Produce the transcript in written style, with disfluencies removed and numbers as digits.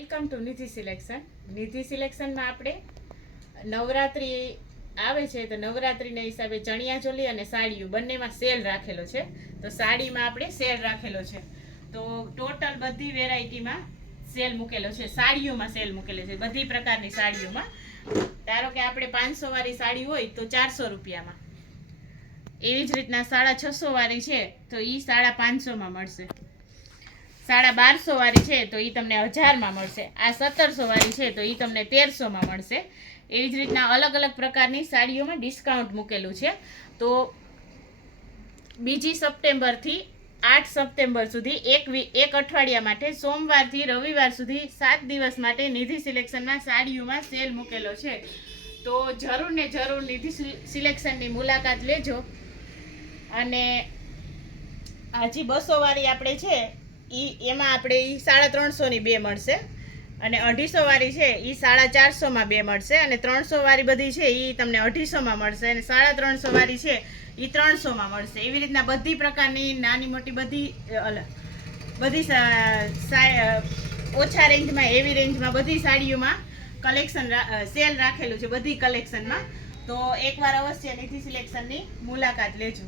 Welcome to Nidhi selection. Nidhi સિલેક્શનમાં આપણે નવરાત્રિ આવે છે તો નવરાત્રિના હિસાબે ચણિયાચોલી અને સાડીઓ બંનેમાં સેલ રાખેલો છે. તો સાડીમાં આપણે સેલ રાખેલો છે. તો ટોટલ બધી વેરાયટીમાં સેલ મૂકેલો છે. સાડીઓમાં સેલ મૂકેલો છે, બધી પ્રકારની સાડીઓમાં. ધારો કે આપણે 500 વાળી સાડી હોય તો 400 રૂપિયામાં. એવી જ રીતના 650 વાળી છે તો એ 550માં મળશે. 1250 વાળી છે તો એ તમને 1000માં મળશે. આ 1700 વાળી છે તો એ તમને 1300માં મળશે. એવી જ રીતના અલગ અલગ પ્રકારની સાડીઓમાં ડિસ્કાઉન્ટ મૂકેલું છે. તો 2 સપ્ટેમ્બરથી 8 સપ્ટેમ્બર સુધી એક અઠવાડિયા માટે સોમવારથી રવિવાર સુધી 7 દિવસ માટે નિધિ સિલેક્શનમાં સાડીઓમાં સેલ મૂકેલો છે. તો જરૂર ને જરૂર નિધિ સિલેક્શનની મુલાકાત લેજો. અને હજી 200 વાળી આપણે છે એમાં આપણે એ 350ની 2 મળશે, અને 250 વાળી છે એ 450માં 2 મળશે, અને 300 વાળી બધી છે એ તમને 250માં મળશે, અને 350 વાળી છે એ 300માં મળશે. એવી રીતના બધી પ્રકારની નાની મોટી બધી ઓછા રેન્જમાં એવી રેન્જમાં બધી સાડીઓમાં કલેક્શન સેલ રાખેલું છે, બધી કલેક્શનમાં. તો એકવાર અવશ્ય નિધિ સિલેક્શનની મુલાકાત લેજો.